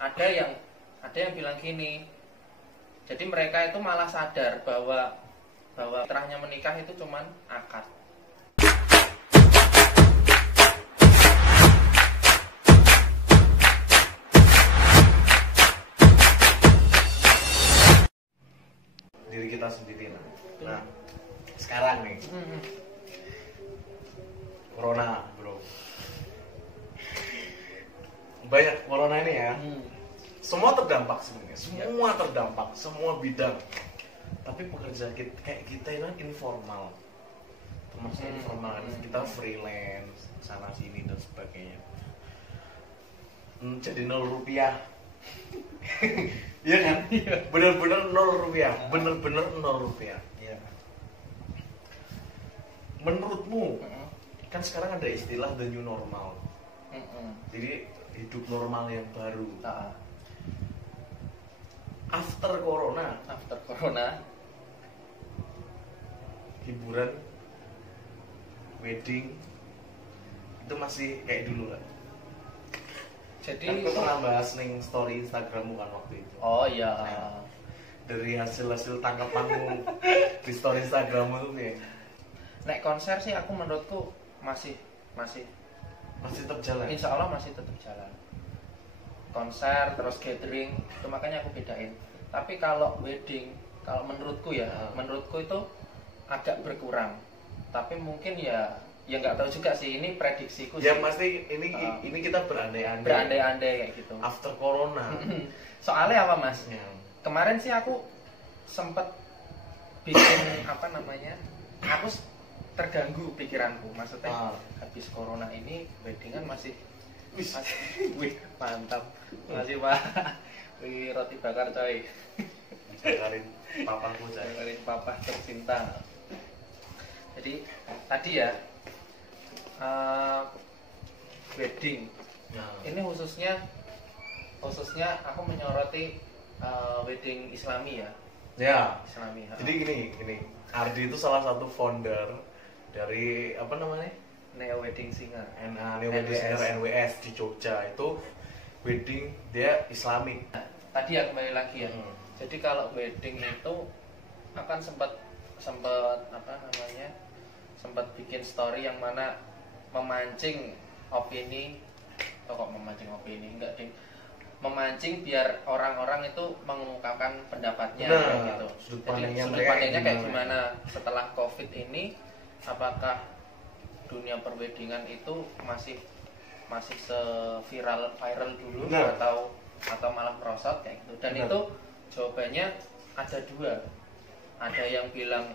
ada yang bilang gini, jadi mereka itu malah sadar bahwa fitrahnya menikah itu cuman akad. Diri kita sendiri. Nah, sekarang nih corona bro, banyak corona ini ya. Semua terdampak sebenarnya, semua terdampak, semua bidang. Tapi pekerjaan kita, kayak kita ini kan informal, termasuk informal kan, kita freelance sana sini dan sebagainya. Jadi 0 rupiah. Iya kan? Bener-bener 0 rupiah, bener-bener 0 rupiah. Iya. Menurutmu, kan sekarang ada istilah the new normal. Jadi hidup normal yang baru. After corona, hiburan, wedding itu masih kayak dulu kan? Jadi kan aku pernah bahas ning story Instagrammu kan waktu itu. Oh iya. Nah, dari hasil tangkap panggung di story Instagrammu tuh kayak. Nek konser sih aku menurutku masih tetap jalan. Insya Allah masih tetap jalan. Konser terus gathering itu makanya aku bedain. Tapi kalau wedding, kalau menurutku ya, menurutku itu agak berkurang. Tapi mungkin ya nggak tahu juga sih, ini prediksiku ya sih. Pasti ini kita berandai-andai kayak gitu. After corona. Soalnya apa mas? Ya. Kemarin sih aku sempet bikin aku terganggu pikiranku. Maksudnya habis corona ini weddingan masih wih mantap, masih pak, wih roti bakar coy, Bakarin papaku coy, bakarin papa tercinta. Jadi tadi ya wedding. Ini khususnya aku menyoroti wedding Islami ya. Ya. Islami. Jadi gini, Ardi itu salah satu founder dari apa namanya? Neo Wedding Singer. Neo Wedding Singer NWS di Jogja. Itu wedding dia Islami. Tadi ya kembali lagi ya. Jadi kalau wedding itu akan sempat bikin story yang mana memancing opini. Enggak ding. Memancing biar orang-orang itu mengungkapkan pendapatnya gitu. Sudut pandangnya kayak gimana setelah Covid ini, apakah dunia perwedingan itu masih viral dulu atau malah merosot kayak gitu. Dan itu jawabannya ada dua. Ada yang bilang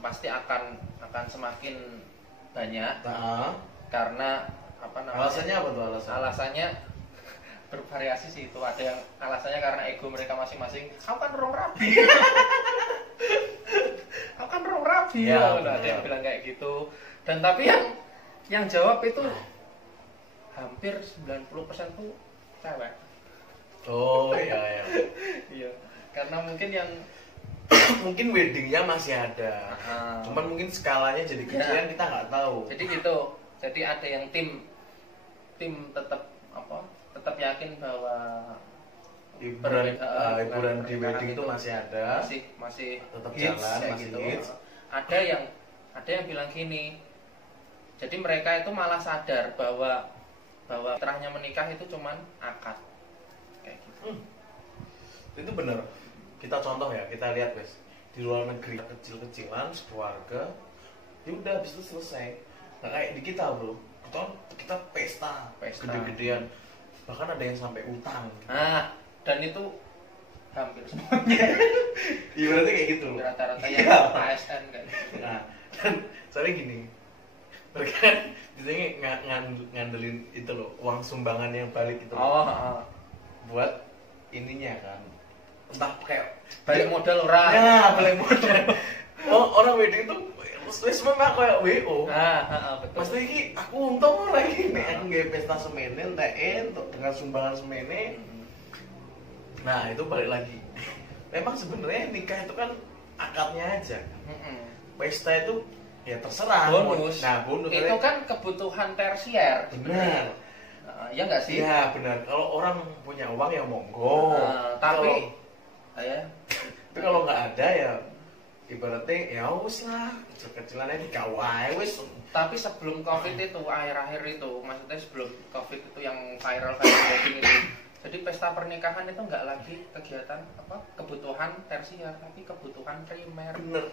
pasti akan semakin banyak karena alasannya apa tuh alasannya bervariasi sih itu. Ada yang alasannya karena ego mereka masing-masing. Aku kan rong rabi. Ya, ada yang bilang kayak gitu. Dan tapi yang jawab itu hampir 90% tuh cewek. Oh iya. Iya. Karena mungkin weddingnya masih ada. Cuman mungkin skalanya jadi kecilan kita nggak tahu. Jadi gitu. Jadi ada yang tim tetap yakin bahwa hiburan di wedding itu masih ada, masih tetap hits, jalan, masih gitu. hits. Ada yang bilang gini, jadi mereka itu malah sadar bahwa fitrahnya menikah itu cuman akad kayak gitu. Itu bener. Kita contoh ya, kita lihat guys di luar negeri kecil-kecilan sekeluarga, ya udah habis itu selesai. Nggak kayak di kita bro, kita pesta gede-gedean, bahkan ada yang sampai utang. Dan itu hampir semuanya. Iya berarti kayak gitu. Rata-rata yang ASN kan. Nah, dan soalnya gini, mereka kan biasanya ngandelin itu loh, uang sumbangan yang balik itu. Buat ininya kan, entah kayak balik modal orang. Ya, balik modal. Orang wedding itu wis memang kayak WO. Betul. Mas iki aku untung ora iki nek nggih pesta semene entek dengan sumbangan semene. Nah, itu balik lagi. Memang sebenarnya nikah itu kan akadnya aja. Pesta itu ya terserah. Bonus. Nah, bonus itu kan kebutuhan tersier. Benar. Ya nggak sih? Iya benar. Kalau orang punya uang ya monggo. Tapi kalau nggak ada ya ibaratnya ya wis lah, kecil-kecilannya di kawai wis. Tapi sebelum Covid itu, akhir-akhir itu, maksudnya sebelum Covid itu yang viral wedding itu, jadi pesta pernikahan itu nggak lagi kegiatan kebutuhan tersier, tapi kebutuhan primer. Bener.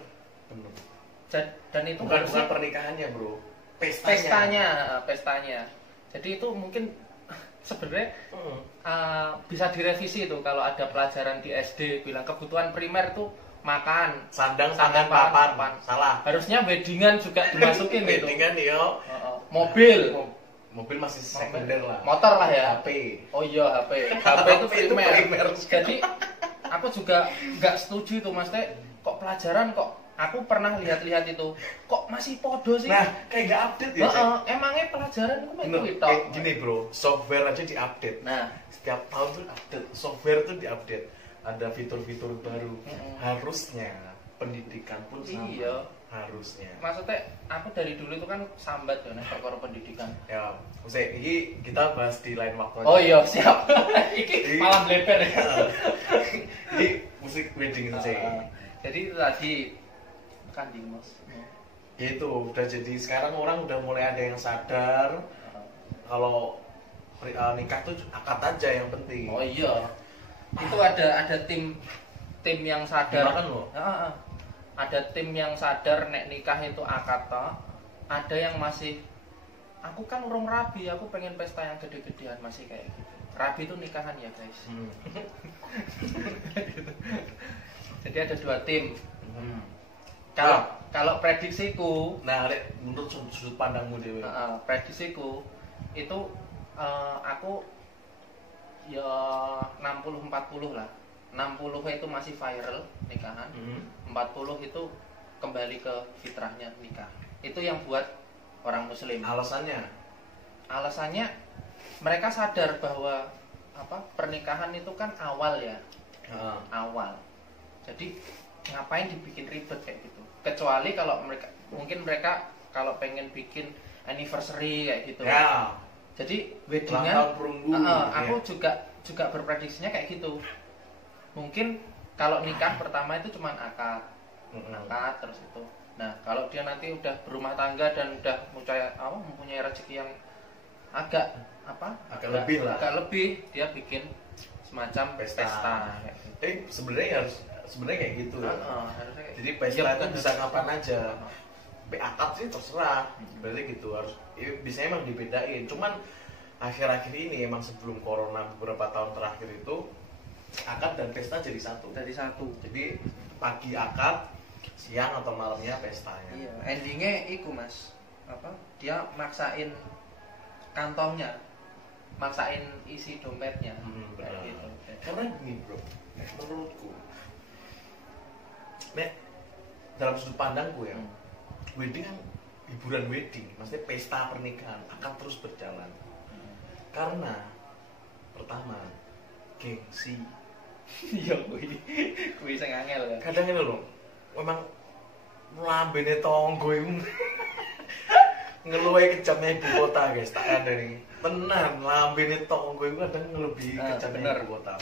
Dan itu bukan pernikahannya bro, pestanya. Jadi itu mungkin sebenarnya bisa direvisi itu kalau ada pelajaran di SD bilang kebutuhan primer itu makan, sandang, papan. Salah. Harusnya weddingan juga dimasukin gitu. Weddingan yo. Mobil masih sekunder lah. Motor lah ya. HP. Oh iya HP. HP itu primer. Jadi aku juga nggak setuju itu, maksudnya kok pelajaran kok aku pernah lihat itu kok masih podo sih. Nah, kayak nggak update ya. Emangnya pelajaran itu gini bro, software aja diupdate. Nah, setiap tahun tuh update, software tuh diupdate. Ada fitur-fitur baru. Harusnya pendidikan pun sama. Iya. Harusnya. Maksudnya aku dari dulu itu kan sambat ya perkara pendidikan. Ya, usai ini kita bahas di lain waktu aja. Oh iya, siap. Iki malam lebar ya. Ini musik wedding saja. Jadi itu tadi kan di Mas. Itu udah jadi sekarang orang udah mulai ada yang sadar kalau nikah tuh akad aja yang penting. Oh iya. Itu ada tim yang sadar. Kan loh. Ada tim yang sadar nek nikah itu akad toh. Ada yang masih aku kan urung rabi, aku pengen pesta yang gede-gedean, masih kayak gitu. Rabi itu nikahan ya, guys. Jadi ada 2 tim. Kalau prediksiku, menurut sudut pandangmu dewe. Prediksiku itu aku ya 60-40 lah. 60 itu masih viral nikahan, 40 itu kembali ke fitrahnya nikah. Itu yang buat orang muslim. Alasannya mereka sadar bahwa pernikahan itu kan awal ya. Awal. Jadi ngapain dibikin ribet kayak gitu? Kecuali kalau mereka kalau pengen bikin anniversary kayak gitu. Ya. Jadi weddingan aku juga berprediksinya kayak gitu. Mungkin kalau nikah pertama itu cuma akad terus itu. Nah, kalau dia nanti udah berumah tangga dan udah mempunyai rezeki yang agak lebih, dia bikin semacam pesta. Sebenarnya kayak gitu ya. Jadi pesta itu bisa kapan aja. Akad sih terserah. Berarti gitu harus. Biasanya emang dibedain. Cuman akhir-akhir ini emang sebelum corona beberapa tahun terakhir itu akad dan pesta jadi satu. Jadi pagi akad, siang atau malamnya pestanya. Iya, endingnya iku Mas. Dia maksain kantongnya, maksain isi dompetnya. Gitu. Karena gini bro, menurutku, dalam sudut pandangku ya, wedding kan hiburan wedding, maksudnya pesta pernikahan akan terus berjalan. Karena pertama gengsi. Iya kuwi sing angel ya. Kadang ini loh, memang lambene tonggo iku ngeluwe kejamnya ibu kota guys, tak ada nih. Tenan lambene tonggo iku kadang ngelebihi kejamnya ibu kota.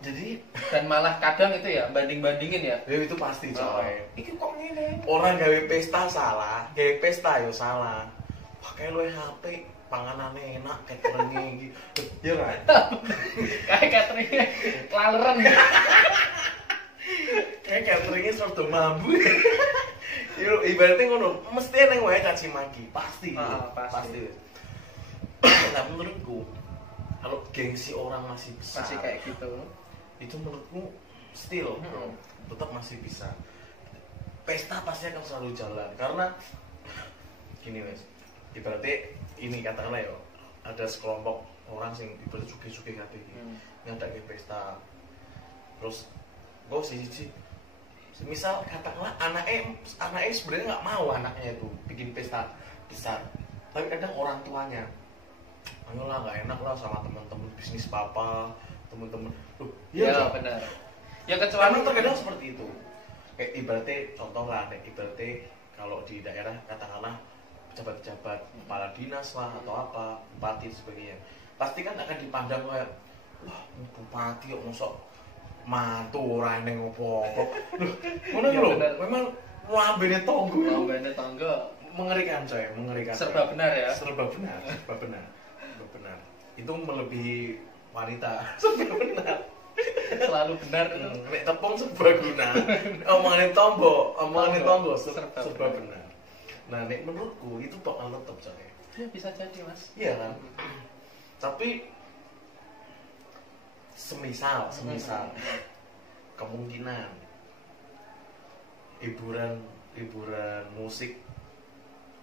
Jadi dan malah kadang itu ya banding-bandingin ya. Ya itu pasti coy. Iki kok ngene? Orang gawe pesta salah, gawe pesta yo salah. Pakai luwe HP panganane enak cateringnya iki. Ya kan? Kayak cateringnya kelaleran. Kayak cateringnya rada mambu. Yo ibaratnya ngono, mesti neng wae caci maki, pasti. Pasti. Nah, menurutku kalau gengsi orang masih besar, masih kayak gitu, itu menurutku still tetap masih bisa. Pesta pasti akan selalu jalan karena gini guys, ibaratnya ini katakanlah ya ada sekelompok orang sing ibaratnya suge-suge kabeh iki ngadake pesta, terus gue sih misal katakanlah anaknya sebenarnya nggak mau anaknya itu bikin pesta besar, tapi kadang orang tuanya ayolah nggak enak lah sama teman-teman bisnis papa, teman-teman loh ya benar ya, kecuali terkadang seperti itu. Kayak ibaratnya contoh lah, ibaratnya kalau di daerah katakanlah pejabat-pejabat kepala dinas lah atau apa, bupati dan sebagainya, pasti kan akan dipandang kayak wah bupati kok mosok mantu ora neng opo-opo. Ngono lho, memang lambene tonggo. Lambene tonggo Mengerikan coy, mengerikan. Serba benar ya. Serba benar. Itu melebihi wanita. Serba benar. Selalu benar itu. Nek tepung serbaguna. Omongan tonggo serba benar. Nah, nek menurutku itu bakal tetap coy. Ya bisa jadi, Mas. Iya kan? Tapi semisal kemungkinan hiburan musik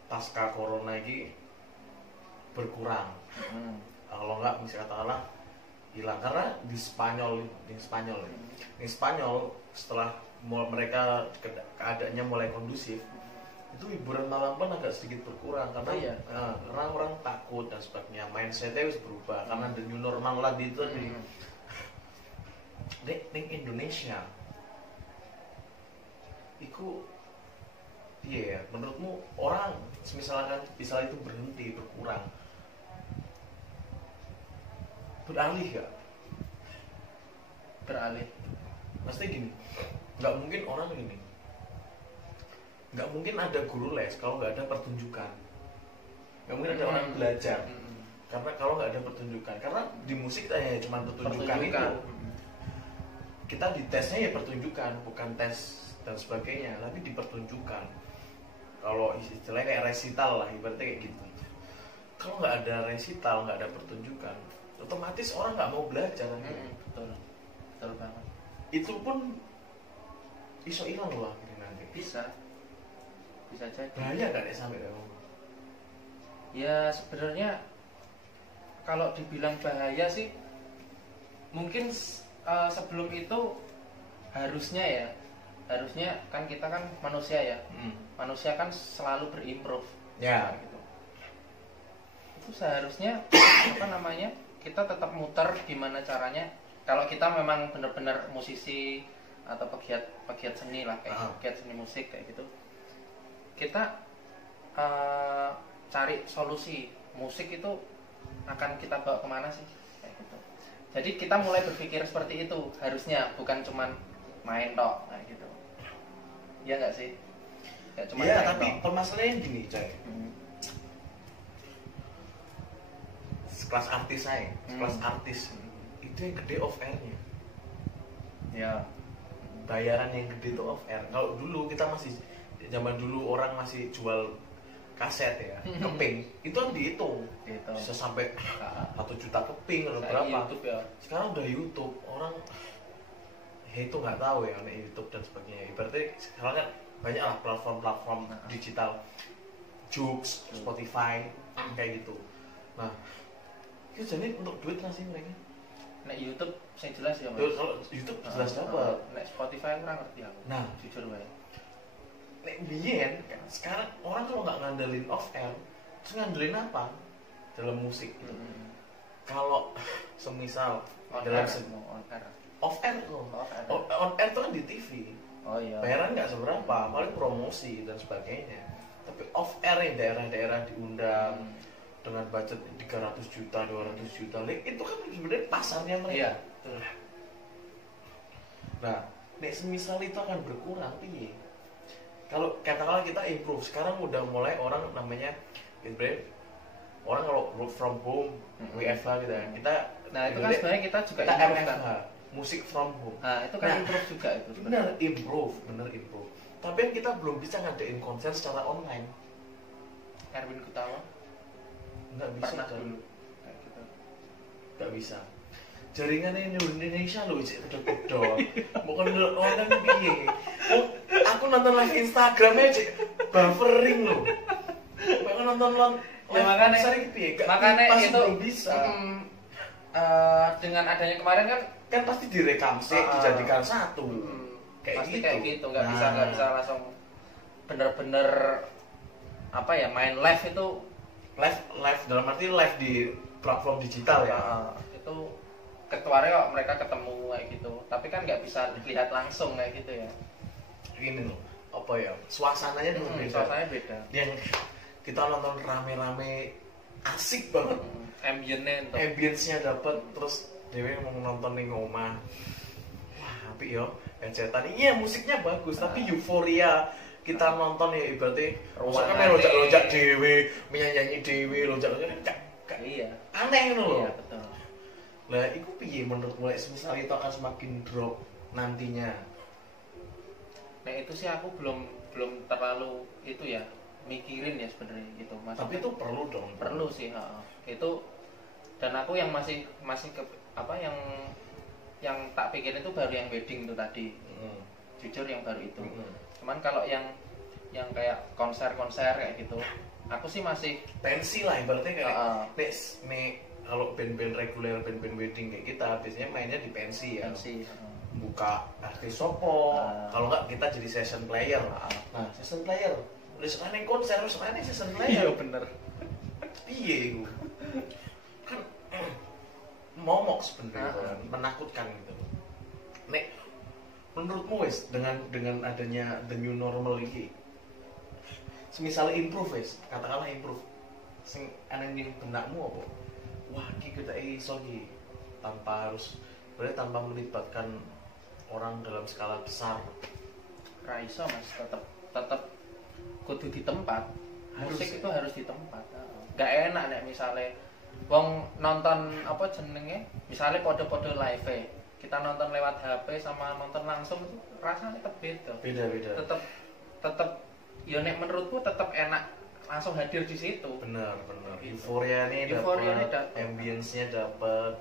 pasca corona ini berkurang. Kalau enggak misalnya katakanlah hilang, karena di Spanyol setelah mereka keadaannya mulai kondusif, itu hiburan malam pun agak sedikit berkurang karena karena orang takut dan sebagainya, mindsetnya harus berubah karena the new normal lagi itu di Indonesia. Iku iya, menurutmu orang misalnya itu berhenti berkurang, beralih gak? Beralih. Pasti gini, nggak mungkin ada guru les kalau nggak ada pertunjukan, nggak mungkin ada orang belajar karena kalau nggak ada pertunjukan, karena di musik hanya cuma pertunjukan itu. Kita di tesnya ya pertunjukan, bukan tes dan sebagainya, tapi dipertunjukkan. Kalau istilahnya kayak resital lah, ibaratnya kayak gitu. Kalau nggak ada resital, nggak ada pertunjukan, otomatis orang nggak mau belajar. Betul banget. Itu pun iso hilang loh nanti. Bisa jadi. Bahaya nggak sampai kamu? Ya sebenarnya kalau dibilang bahaya sih, mungkin sebelum itu harusnya kan kita kan manusia ya, manusia kan selalu berimprove ya. Gitu. Itu seharusnya kita tetap muter gimana caranya. Kalau kita memang benar-benar musisi atau pegiat seni lah, kayak pegiat seni musik kayak gitu, kita cari solusi. Musik itu akan kita bawa kemana sih kayak gitu. Jadi kita mulai berpikir seperti itu harusnya, bukan cuman main tok kayak gitu. Iya nggak sih? Nggak cuma iya, tapi permasalahannya gini coy. Kelas artis itu yang gede off airnya. Ya. Bayaran yang gede itu off air. Kalau dulu kita masih zaman dulu orang masih jual kaset ya, keping, itu kan dihitung. Bisa sampai 1 juta keping atau berapa. YouTube ya. Sekarang udah YouTube, orang itu nggak tahu ya nih YouTube dan sebagainya. Ibaratnya sekarang kan banyak lah platform digital, Joox, Spotify, kayak gitu. Nah, itu jadi untuk duit nasi mereka. Nek YouTube saya jelas ya, Mas. Kalau YouTube jelas dapat. Nek Spotify kurang ngerti aku. Nah, jujur wae. Nek biyen kan sekarang orang kalau nggak ngandelin off air, terus ngandelin apa? Dalam musik gitu. Kalau semisal dalam off air tuh. On air tuh kan di TV. Oh iya. Bayaran nggak seberapa, paling promosi dan sebagainya. Tapi off air yang daerah-daerah diundang dengan budget 300 juta, 200 juta, itu kan sebenarnya pasarnya mereka. Iya. Nah, nek semisal itu akan berkurang piye? Kalau katakanlah kita improve, sekarang udah mulai orang namanya orang kalau work from home, WFH gitu ya. Nah, itu kan sebenarnya kita juga improve kan. Musik from home. Nah, itu kan improve juga itu. Bener improve. Tapi kita belum bisa ngadain konser secara online. Erwin Gutawa nggak bisa dulu. Gitu. Nggak bisa. Jaringannya Indonesia loh, cek pedot-pedot. Bukan online piye. Aku nonton live Instagramnya cek buffering loh. Bukan nonton live konser piye. Makanya itu belum bisa. Dengan adanya kemarin kan pasti direkam sih, dijadikan satu. Pasti kayak gitu, nggak bisa langsung bener-bener main live itu. Live dalam arti live di platform digital ya. Itu ketuanya kok mereka ketemu kayak gitu, tapi kan nggak bisa lihat langsung kayak gitu ya. Gini loh, suasananya tuh beda. Suasananya beda. Yang kita nonton rame-rame asik banget. Ambience-nya dapet, terus dewe mau nonton ning omah. Wah, apik yo. Headsetan. Iya, musiknya bagus, tapi euforia kita nonton ya ibaratnya kan lonjak-lonjak dewe, menyanyi dewe, lonjak-lonjak iya. Aneh loh. Iya, betul. Lah, iku piye menurut mulai semisal itu akan semakin drop nantinya? Nah, itu sih aku belum terlalu itu ya mikirin ya sebenarnya gitu. Maksudnya, tapi itu perlu dong. Perlu sih, itu. Dan aku yang masih ke apa yang tak pikirin itu baru yang wedding itu tadi. Jujur yang baru itu. Cuman kalau yang kayak konser-konser kayak gitu, aku sih masih pensi lah ibaratnya kayak kalau band-band reguler, band-band wedding kayak kita biasanya mainnya di pensi ya. Buka artis sopo, kalau enggak kita jadi session player. Nah, session player udah sekarang konser, sekarang session player. Iya bener. Piye iku? Kan momok sebenarnya kan, menakutkan gitu. Nek menurutmu wes dengan adanya the new normal ini, semisal improve wes, katakanlah improve, sing ana ning benakmu apa? Wah, iki kita iso iki berarti tanpa melibatkan orang dalam skala besar. Ra iso Mas, tetap kudu di tempat. Musik itu harus di tempat. Gak enak nek misale wong nonton apa jenenge, misale podo-podo live kita nonton lewat HP sama nonton langsung itu rasanya tetap beda. Beda. Tetap ya nek menurutku tetap enak langsung hadir di situ. Benar. Euforianya dapat, ambience-nya dapat.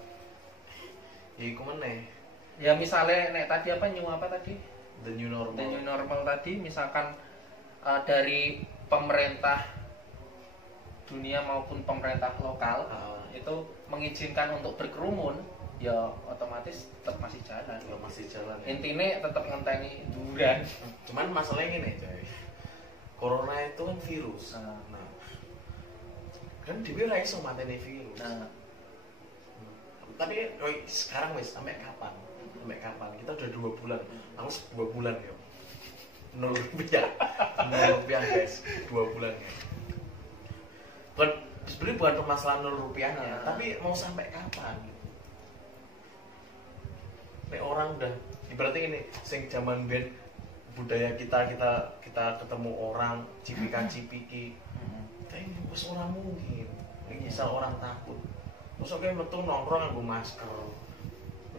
Ya iku meneh. Ya misale nek tadi apa tadi? The new normal. The new normal tadi misalkan dari pemerintah dunia maupun pemerintah lokal itu mengizinkan untuk berkerumun, ya otomatis tetap masih jalan. Ya. Intinya tetap ngenteni duran. Cuman masalahnya gini, coy. Corona itu kan virus. Nah, kan dia ra iso mateni virus. Tapi sekarang wis sampai kapan? Kita udah 2 bulan. Aku 2 bulan ya. 0 rupiah. 0 rupiah guys. 2 bulan ya. Sebenarnya bukan permasalahan 0 rupiahnya, tapi mau sampai kapan? Nek orang udah ibaratnya ini sing zaman ben budaya kita ketemu orang cipika-cipiki. Tapi wis ora mungkin. Misal orang takut. Mosok kayak metu nongkrong nganggo masker.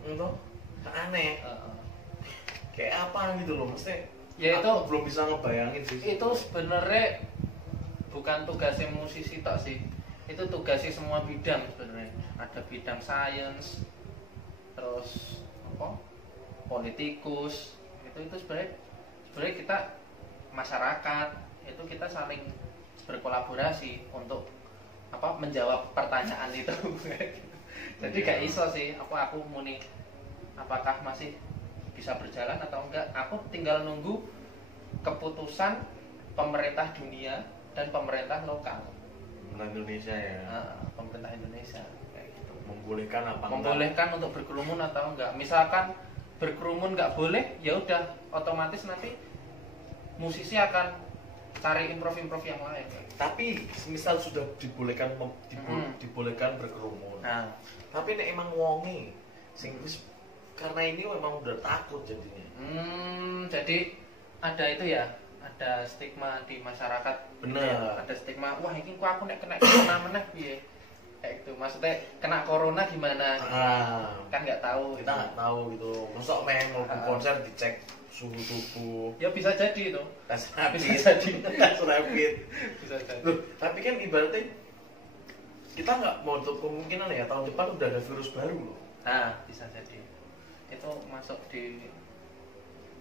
Itu aneh. Kayak apa gitu loh, mesti ya itu belum bisa ngebayangin sih. Itu sebenarnya bukan tugasnya musisi tok sih. Itu tugasnya semua bidang sebenarnya. Ada bidang sains, terus apa? Politikus. Itu sebenarnya kita masyarakat itu kita saling berkolaborasi untuk apa menjawab pertanyaan itu. Jadi gak iso sih aku muni apakah masih bisa berjalan atau enggak. Aku tinggal nunggu keputusan pemerintah dunia dan pemerintah lokal. Pemerintah Indonesia ya. Pemerintah Indonesia kayak gitu. Membolehkan apa enggak? Membolehkan untuk berkerumun atau enggak. Misalkan berkerumun enggak boleh, ya udah otomatis nanti musisi akan cari improv yang lain. Tapi misal sudah dibolehkan dibolehkan berkerumun. Tapi nek emang wonge sing wis karena ini memang udah takut jadinya. Jadi ada itu ya, ada stigma di masyarakat. Bener. Ya, ada stigma, wah ini aku nek kena corona meneh piye. Kayak gitu. Maksudnya kena corona gimana? Kan nggak tahu. Kita nggak tahu gitu. Masa main mau konser dicek suhu tubuh. Ya bisa jadi itu. Tes bisa jadi. Tes rapid. Bisa jadi. Loh, tapi kan ibaratnya kita nggak mau tutup kemungkinan ya tahun depan udah ada virus baru loh. Bisa jadi. Itu masuk di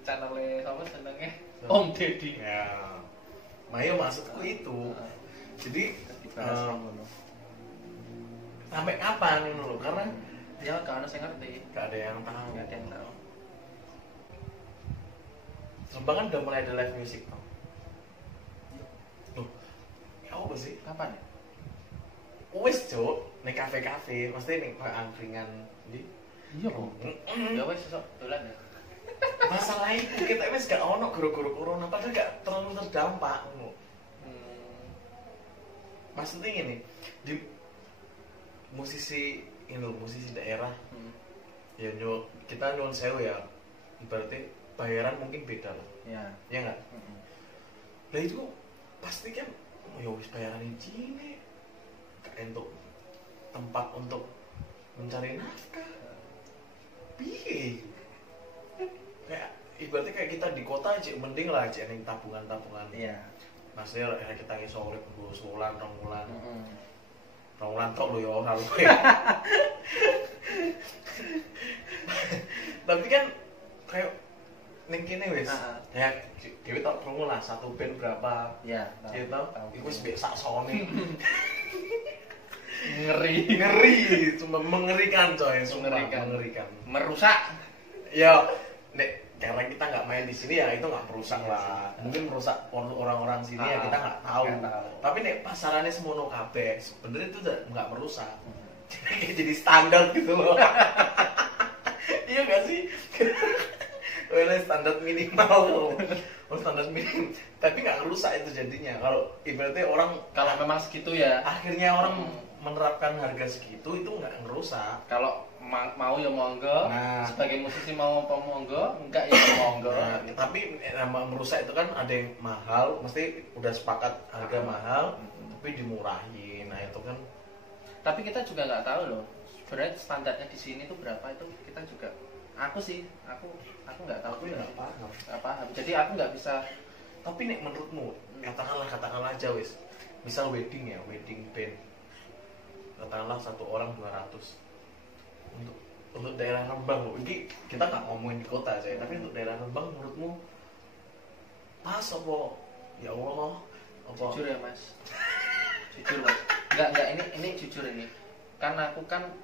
channelnya apa senengnya Om Deddy. Ya, Mayo maksudku itu. Jadi sampai kapan ini loh? Karena ya gak ada yang ngerti. Gak ada yang tahu. Gak ada yang tahu. Sembang kan udah mulai ada live music toh. Loh, ya apa sih? Kapan? Wes cok, nih kafe-kafe, mesti nih angkringan di. Iya kok. Ya wes sok dolan ya. Masalah itu kita wes gak ono guru-guru corona, padahal gak terlalu terdampak. maksudnya gini, di musisi ini loh, musisi daerah ya kita nyuwun sewu ya, berarti bayaran mungkin beda loh ya nggak. Nah itu pasti kan ya wis bayaran ini kayak untuk tempat untuk mencari nafkah piye, kayak ibaratnya kayak kita di kota aja mending lah aja nih tabungan maksudnya kita ngisor urip sebulan 2 bulan tok lho ya harus tapi kan kayak ning kene wis ya dhewe tok krungu lah satu band berapa ya gitu iku wis mbek sak sone ngeri cuma mengerikan coy, mengerikan merusak ya nek karena kita nggak main di sini ya itu nggak merusak lah mungkin merusak orang-orang sini ya kita nggak tahu tapi nek pasarannya semono kabeh sebenarnya itu nggak merusak jadi standar gitu loh iya nggak sih standar minimal standar minim tapi nggak rusak itu jadinya kalau ibaratnya orang kalau memang segitu ya akhirnya orang menerapkan harga segitu itu nggak ngerusak. Kalau mau ya monggo, sebagai musisi mau apa monggo, enggak ya monggo. Tapi nama merusak itu kan ada yang mahal, mesti udah sepakat harga mahal, tapi dimurahin. Nah itu kan. Tapi kita juga nggak tahu loh, sebenarnya standarnya di sini tuh berapa itu kita juga. Aku nggak tahu. Aku ya nggak paham. Jadi aku nggak bisa. Tapi nek menurutmu, katakanlah aja wis, misal wedding band. Katakanlah satu orang 200 untuk daerah Rembang. Ini kita nggak ngomongin di kota aja, tapi untuk daerah Rembang menurutmu pas apa? Ya Allah, apa? Jujur ya mas, jujur mas. Enggak ini jujur ini. Kan aku kan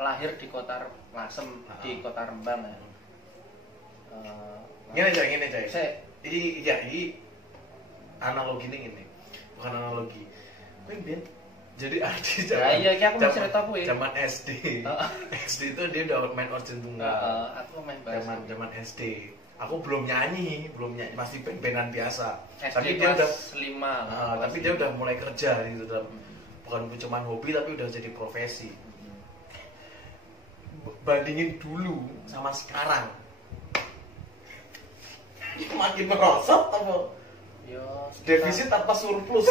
lahir di kota Lasem, di kota Rembang ya. Gini aja. Ini analogi ini, bukan analogi. Jadi Ardi aku mau cerita aku ya. Zaman SD. SD itu dia udah main organ bunga. Aku main bass. Zaman SD. Aku belum nyanyi, masih band-bandan biasa. SD tapi dia udah 5. Tapi dia udah mulai kerja gitu bukan cuma hobi tapi udah jadi profesi. Bandingin dulu sama sekarang. Makin merosot apa? Yo, defisit tanpa surplus.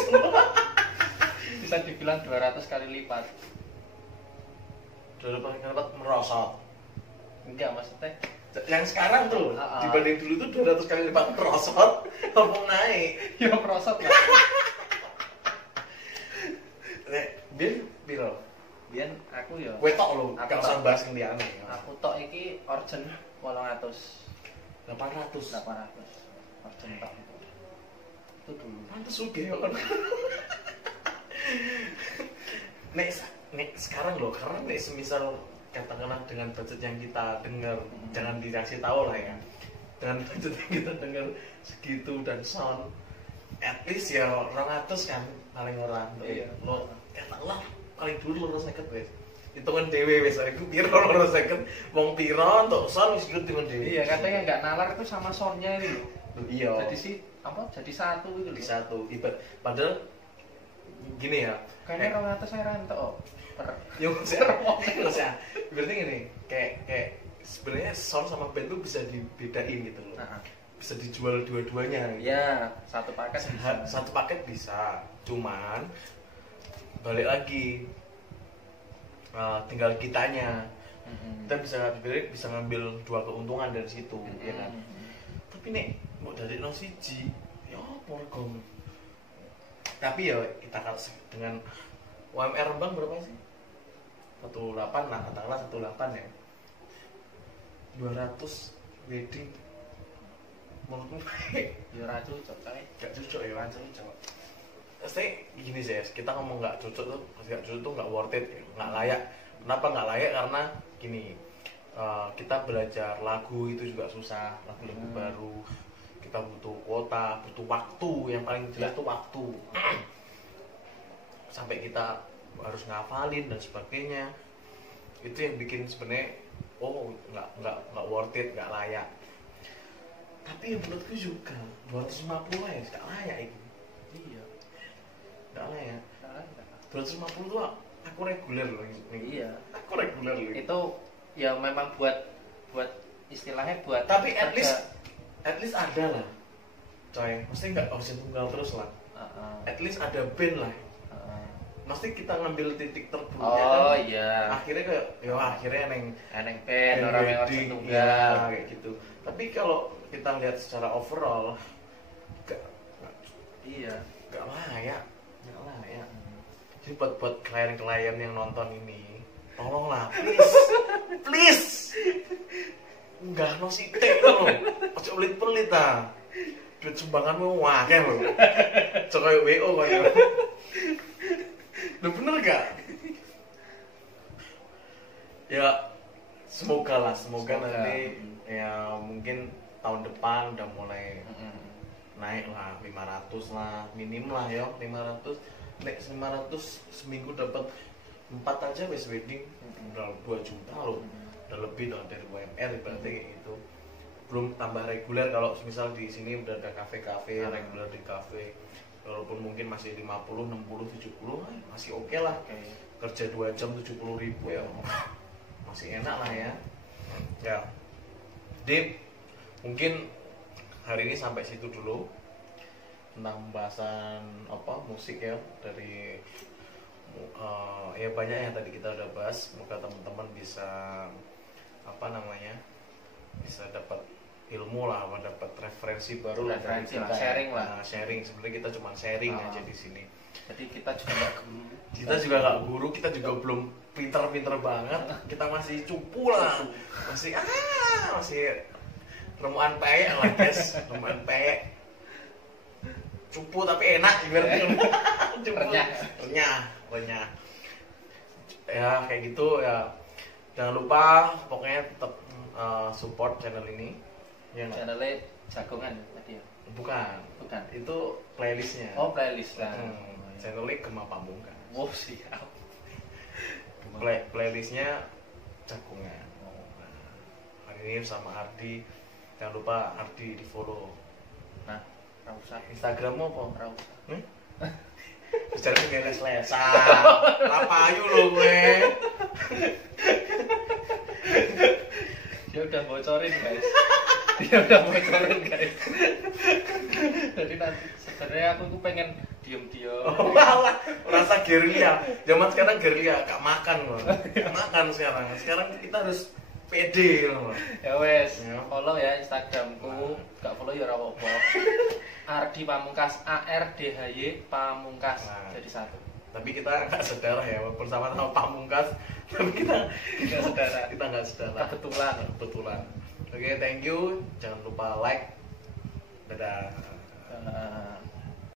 Bisa dibilang 200 kali lipat. 200 kali lipat merosot. Enggak maksudnya yang sekarang tuh dibanding dulu tuh 200 kali lipat merosot apa naik? Ya merosot lah. Biar piro? Biar aku ya wetok lho, gak usah bahas yang liane. Aku tok iki orjen 800. 800 orjen tok itu dulu. Pantes sugih kok. Nek sekarang loh, karena nek semisal katakanlah dengan budget yang kita dengar, jangan dikasih tahu lah ya, dengan budget yang kita dengar segitu dan sound, at least ya 200 kan paling orang. Iya. Lo katakanlah paling dulu 250 wes. Hitungan dewe wes, aku piro 250, wong piro untuk sound wis hitungan dewe. Iya, katanya nggak nalar itu sama soundnya itu. Iya. Jadi satu itu. Jadi satu. Padahal gini ya, kayaknya 200 saya rentok yang maksudnya berarti gini, kayak sebenarnya sound sama band tuh bisa dibedain gitu loh. Bisa dijual dua-duanya gitu. Ya, satu paket bisa. Cuman balik lagi tinggal kitanya. Kita bisa ngambil 2 keuntungan dari situ, ya kan. Tapi nek mau dari no siji, ya apa tapi ya kita dengan UMR Rembang berapa sih? 18 lah, katakanlah 18 ya. 200 wedding menurutmu ya ra cocok kae. Gak cocok ya, cocok. Pasti gini sih, kita ngomong gak cocok tuh nggak worth it, nggak layak. Kenapa nggak layak? Karena gini, kita belajar lagu itu juga susah, lagu-lagu baru. Kita butuh kuota, butuh waktu, yang paling jelas itu waktu. Sampai kita harus ngafalin dan sebagainya. Itu yang bikin sebenarnya nggak worth it, nggak layak. Tapi menurutku juga 250 ya nggak layak itu. Iya. Nggak layak. 250 tuh aku reguler loh ini. Iya. Aku reguler loh. Itu ya memang buat istilahnya buat. Tapi at least ada lah. Coy, mesti nggak osin tunggal terus lah. At least ada band lah. Mesti kita ngambil titik terburuknya oh kan. iya. Akhirnya kayak ya akhirnya eneng band orang yang osin tunggal kayak gitu. Tapi kalau kita lihat secara overall nggak layak. Jadi buat klien-klien yang nonton ini, tolonglah, please, nggak nosite loh, ojo pelit-pelit ah, duit sumbanganmu wakil loh, coba WO kayak, lo bener gak? Ya, semoga nanti ya mungkin tahun depan udah mulai naik lah 500 lah, minim lah ya 500. Nek 500 seminggu dapat 4 aja wes wedding udah 2 juta loh, udah lebih loh dari UMR berarti kayak gitu. Belum tambah reguler, kalau misal di sini udah ada kafe-kafe reguler di kafe, walaupun mungkin masih 50, 60, 70 masih oke lah. Kerja 2 jam 70.000 ya masih enak lah ya. Ya, Dip, mungkin hari ini sampai situ dulu tentang pembahasan musik ya, dari ya banyak yang tadi kita udah bahas. Semoga teman-teman bisa bisa dapat ilmu lah, dapat referensi baru dari kita, sharing lah. Sharing, sebenarnya kita cuma sharing aja di sini. Jadi kita juga nggak guru. Kita juga nggak guru, kita juga belum pinter-pinter banget. Kita masih cupu lah, masih remuan peyek lah guys, remuan peyek. Cupu tapi enak ibaratnya. renyah ya kayak gitu ya. Jangan lupa pokoknya tetap support channel ini ya. Channelnya Jagongan tadi ya? Bukan itu playlistnya. Playlist lah. Channelnya Gema Pamungkas. Siap. Playlistnya Jagongan. Hari ini sama Ardi. Jangan lupa Ardi di follow. Nah, usah. Instagrammu apa? Usah. Bicara les-lesan. Apa ayu lo gue? Dia udah bocorin guys. Jadi nanti sebenarnya aku pengen diem-diem. Rasa gerilya. Zaman sekarang gerilya gak makan loh. Gak makan sekarang. Sekarang kita harus pede loh. Ya wes, follow ya Instagramku. Gak follow ya ora apa-apa. Ardi Pamungkas, ARDHY Pamungkas. Jadi satu. Tapi kita nggak sedarah ya, walaupun sama-sama Pamungkas, tapi kita nggak sedarah. Kebetulan. Oke, thank you. Jangan lupa like. Dadah.